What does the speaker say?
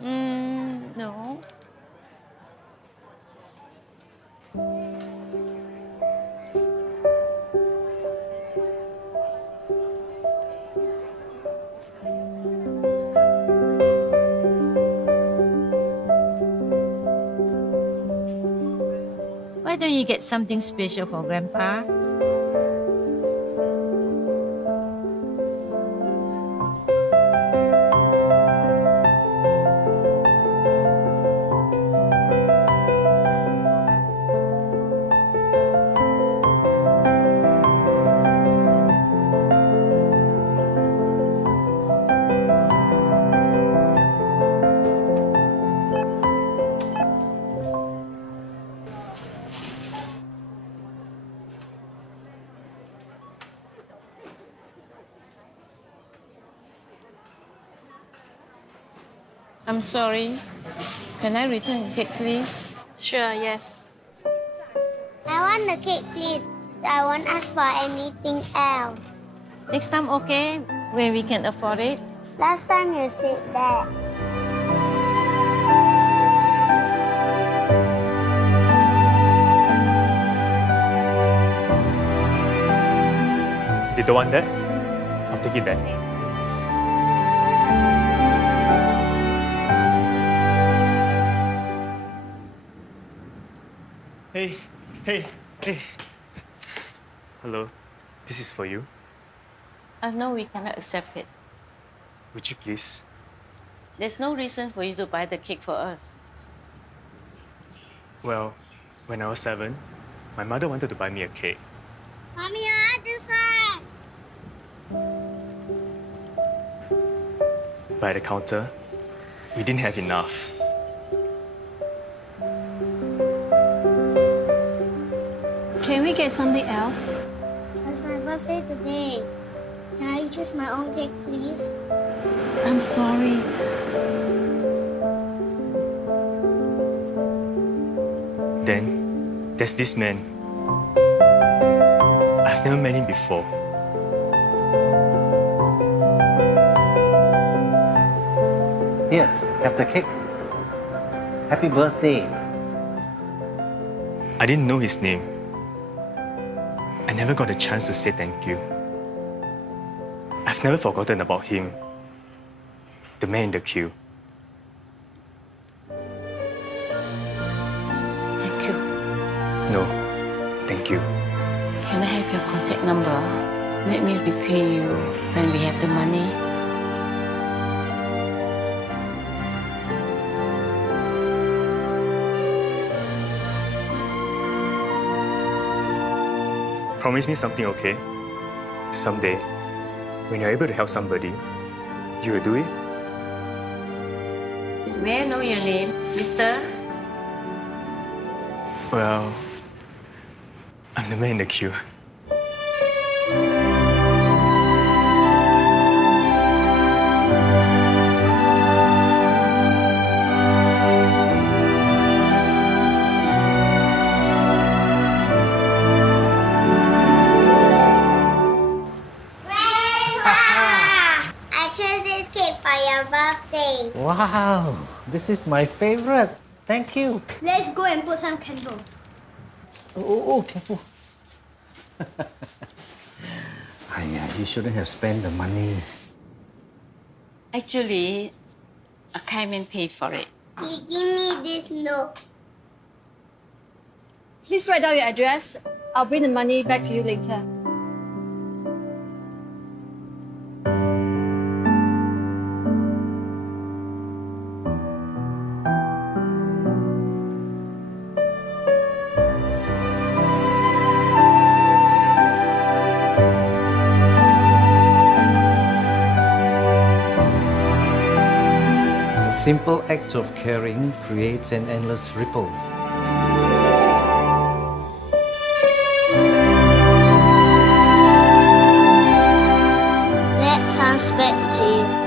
No. Why don't you get something special for Grandpa? I'm sorry. Can I return the cake, please? Sure, yes. I want the cake, please. I won't ask for anything else. Next time, okay? When we can afford it? Last time you said that. You don't want this? I'll take it back. Hey, hey, hey. Hello, this is for you. No, we cannot accept it. Would you please? There's no reason for you to buy the cake for us. Well, when I was 7, my mother wanted to buy me a cake. Mommy, I want this one. But at the counter, we didn't have enough. Can we get something else? It's my birthday today. Can I choose my own cake, please? I'm sorry. Then, there's this man. I've never met him before. Here, have the cake. Happy birthday. I didn't know his name. I never got a chance to say thank you. I've never forgotten about him. The man in the queue. Thank you. No, thank you. Can I have your contact number? Let me repay you when we have the money. Promise me something, okay? Someday, when you're able to help somebody, you will do it? May I know your name, mister? Well, I'm the man in the queue. I chose this cake for your birthday. Wow, this is my favorite. Thank you. Let's go and put some candles. Oh, careful. You shouldn't have spent the money. Actually, a Kaiman paid for it. He give me this note. Please write down your address. I'll bring the money back to you later. A simple act of caring creates an endless ripple. That comes back to you.